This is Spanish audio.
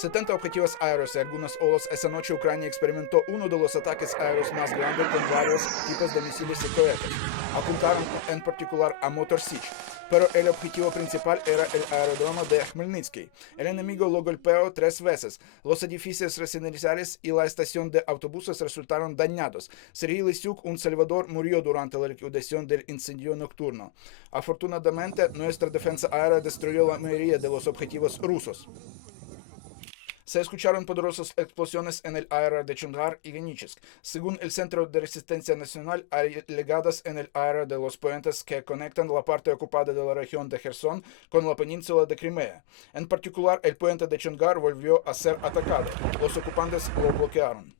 70 objetivos aéreos y algunas olas. Esa noche Ucrania experimentó uno de los ataques aéreos más grandes con varios tipos de misiles y cohetes. Apuntaron en particular a Motor Sich, pero el objetivo principal era el aeródromo de Khmelnytsky. El enemigo lo golpeó 3 veces. Los edificios residenciales y la estación de autobuses resultaron dañados. Serhiy Lysyuk, un salvador, murió durante la liquidación del incendio nocturno. Afortunadamente, nuestra defensa aérea destruyó la mayoría de los objetivos rusos. Se escucharon poderosas explosiones en el área de Chongar y Genichisk. Según el Centro de Resistencia Nacional, hay legadas en el área de los puentes que conectan la parte ocupada de la región de Gerson con la península de Crimea. En particular, el puente de Chongar volvió a ser atacado. Los ocupantes lo bloquearon.